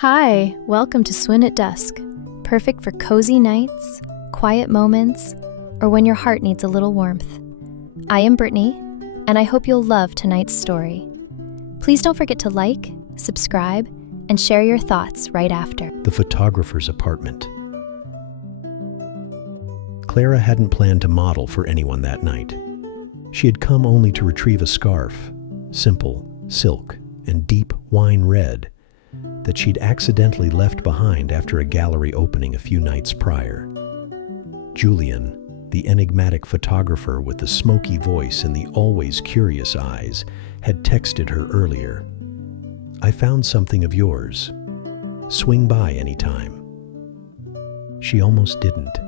Hi, welcome to Swin at Dusk, perfect for cozy nights, quiet moments, or when your heart needs a little warmth. I am Brittany, and I hope you'll love tonight's story. Please don't forget to like, subscribe, and share your thoughts right after. The photographer's apartment. Clara hadn't planned to model for anyone that night. She had come only to retrieve a scarf, simple, silk, and deep wine red, that she'd accidentally left behind after a gallery opening a few nights prior. Julian, the enigmatic photographer with the smoky voice and the always curious eyes, had texted her earlier. "I found something of yours. Swing by anytime." She almost didn't,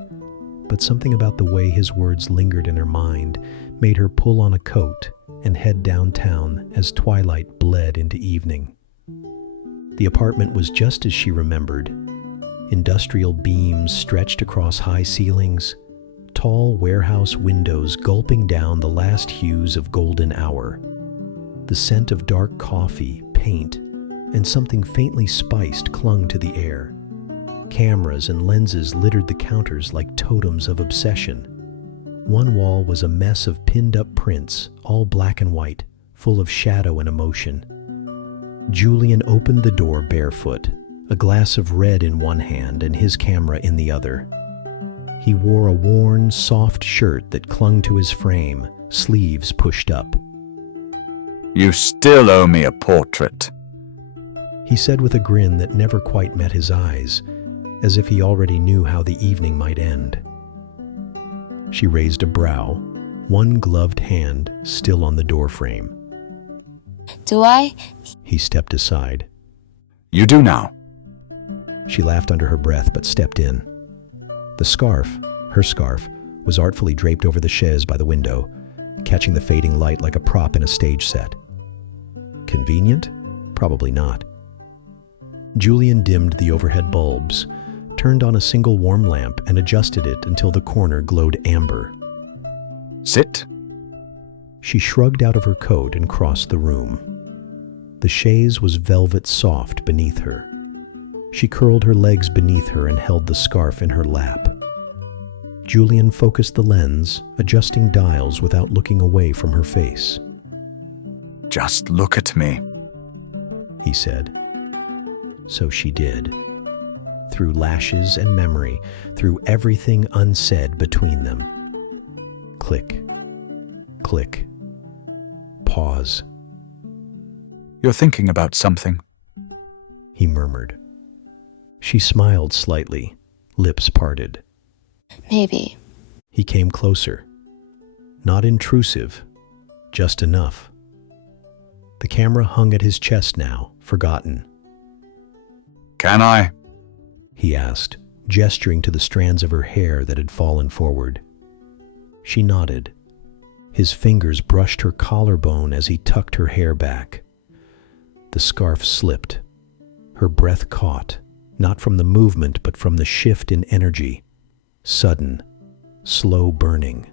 but something about the way his words lingered in her mind made her pull on a coat and head downtown as twilight bled into evening. The apartment was just as she remembered. Industrial beams stretched across high ceilings, tall warehouse windows gulping down the last hues of golden hour. The scent of dark coffee, paint, and something faintly spiced clung to the air. Cameras and lenses littered the counters like totems of obsession. One wall was a mess of pinned-up prints, all black and white, full of shadow and emotion. Julian opened the door barefoot, a glass of red in one hand and his camera in the other. He wore a worn, soft shirt that clung to his frame, sleeves pushed up. "You still owe me a portrait," he said with a grin that never quite met his eyes, as if he already knew how the evening might end. She raised a brow, one gloved hand still on the doorframe. Do I? He stepped aside. "You do now." She laughed under her breath but stepped in. The scarf, her scarf, was artfully draped over the chaise by the window, catching the fading light like a prop in a stage set. Convenient? Probably not. Julian dimmed the overhead bulbs, turned on a single warm lamp and adjusted it until the corner glowed amber. "Sit." She shrugged out of her coat and crossed the room. The chaise was velvet soft beneath her. She curled her legs beneath her and held the scarf in her lap. Julian focused the lens, adjusting dials without looking away from her face. "Just look at me," he said. So she did. Through lashes and memory, through everything unsaid between them. Click. Click. Pause. "You're thinking about something." He murmured. She smiled slightly, lips parted. Maybe. He came closer. Not intrusive, just enough. The camera hung at his chest now, forgotten. "Can I?" he asked, gesturing to the strands of her hair that had fallen forward. She nodded. His fingers brushed her collarbone as he tucked her hair back. The scarf slipped. Her breath caught, not from the movement but from the shift in energy. Sudden, slow burning.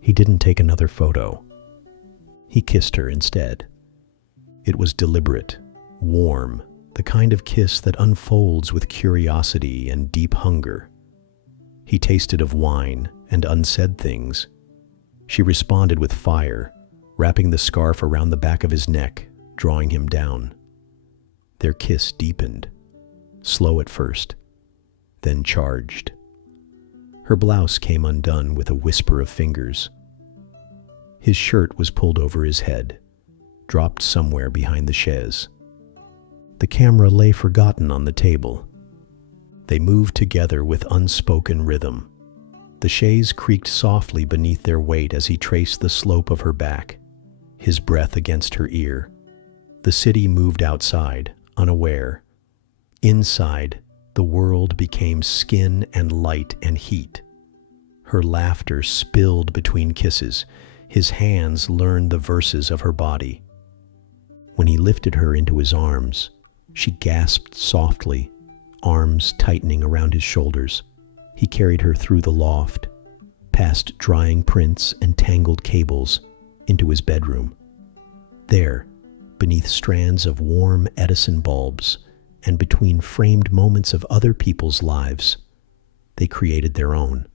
He didn't take another photo. He kissed her instead. It was deliberate, warm, the kind of kiss that unfolds with curiosity and deep hunger. He tasted of wine and unsaid things. She responded with fire, wrapping the scarf around the back of his neck, drawing him down. Their kiss deepened, slow at first, then charged. Her blouse came undone with a whisper of fingers. His shirt was pulled over his head, dropped somewhere behind the chaise. The camera lay forgotten on the table. They moved together with unspoken rhythm. The chaise creaked softly beneath their weight as he traced the slope of her back, his breath against her ear. The city moved outside, unaware. Inside, the world became skin and light and heat. Her laughter spilled between kisses. His hands learned the verses of her body. When he lifted her into his arms, she gasped softly, arms tightening around his shoulders. He carried her through the loft, past drying prints and tangled cables, into his bedroom. There, beneath strands of warm Edison bulbs, and between framed moments of other people's lives, they created their own.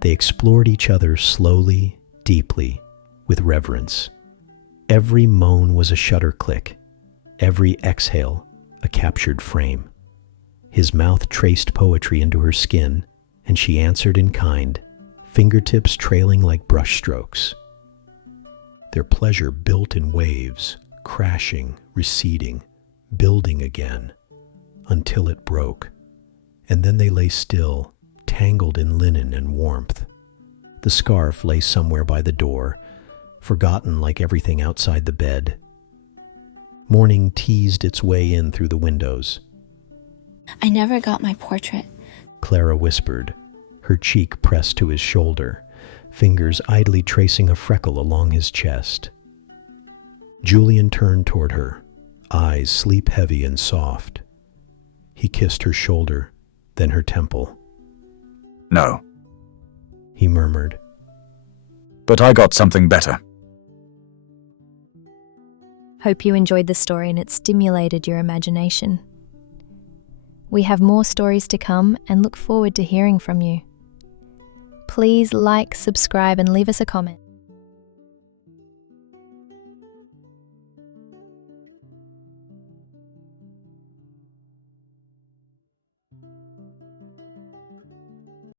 They explored each other slowly, deeply, with reverence. Every moan was a shutter click, every exhale a captured frame. His mouth traced poetry into her skin, and she answered in kind, fingertips trailing like brushstrokes. Their pleasure built in waves, crashing, receding, building again, until it broke. And then they lay still, tangled in linen and warmth. The scarf lay somewhere by the door, forgotten like everything outside the bed. Morning teased its way in through the windows. I never got my portrait. Clara whispered, her cheek pressed to his shoulder, fingers idly tracing a freckle along his chest. Julian turned toward her, eyes sleep-heavy and soft. He kissed her shoulder, then her temple. No, He murmured. but I got something better. Hope you enjoyed the story and it stimulated your imagination. We have more stories to come and look forward to hearing from you. Please like, subscribe, and leave us a comment.